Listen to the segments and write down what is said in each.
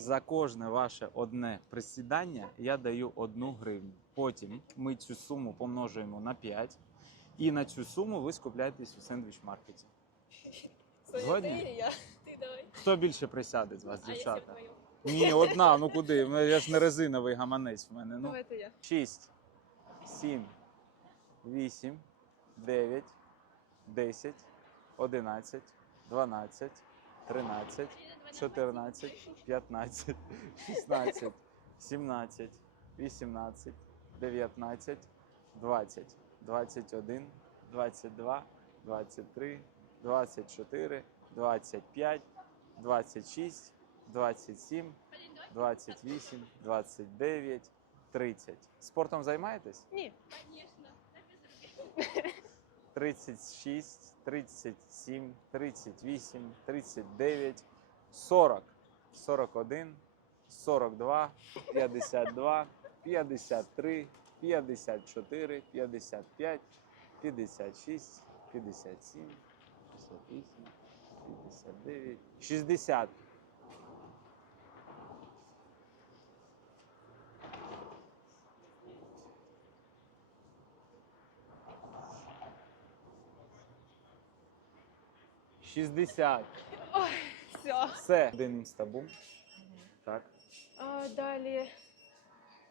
За кожне ваше одне присідання я даю одну гривню. Потім ми цю суму помножуємо на 5, і на цю суму ви скупляєтесь у сендвіч маркеті. Згодні? ти, я. Ти давай. Хто більше присяде з вас, дівчата? Ні, одна, ну куди? Я ж не резиновий гаманець в мене. Ну. Давайте я. 6, 7, 8, 9, 10, 11, 12, 13, 14, 15, 16, 17, 18, 19, 20, 21, 22, 23, 24, 25, 26, 27, 28, 29, 30. Спортом займаєтесь? Ні. 36, 37, 38, 39, 40, 41, 42, 52, 53, 54, 55, 56, 57, 58, 59, 60. Шістдесят. Все. Все. Один інстабум. Так. А, далі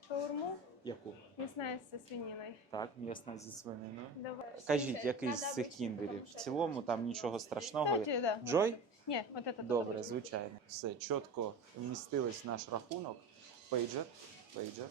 шаурму. Яку? Мясная со свининой. Так, м'ясна зі свининою. Давай. Кажіть, який з цих кіндерів? В цілому там нічого страшного. Кстати, да. Джой? Ні, вот это. Добре, звичайно. Все чітко вмістились в наш рахунок. Пейджер. Пейджер.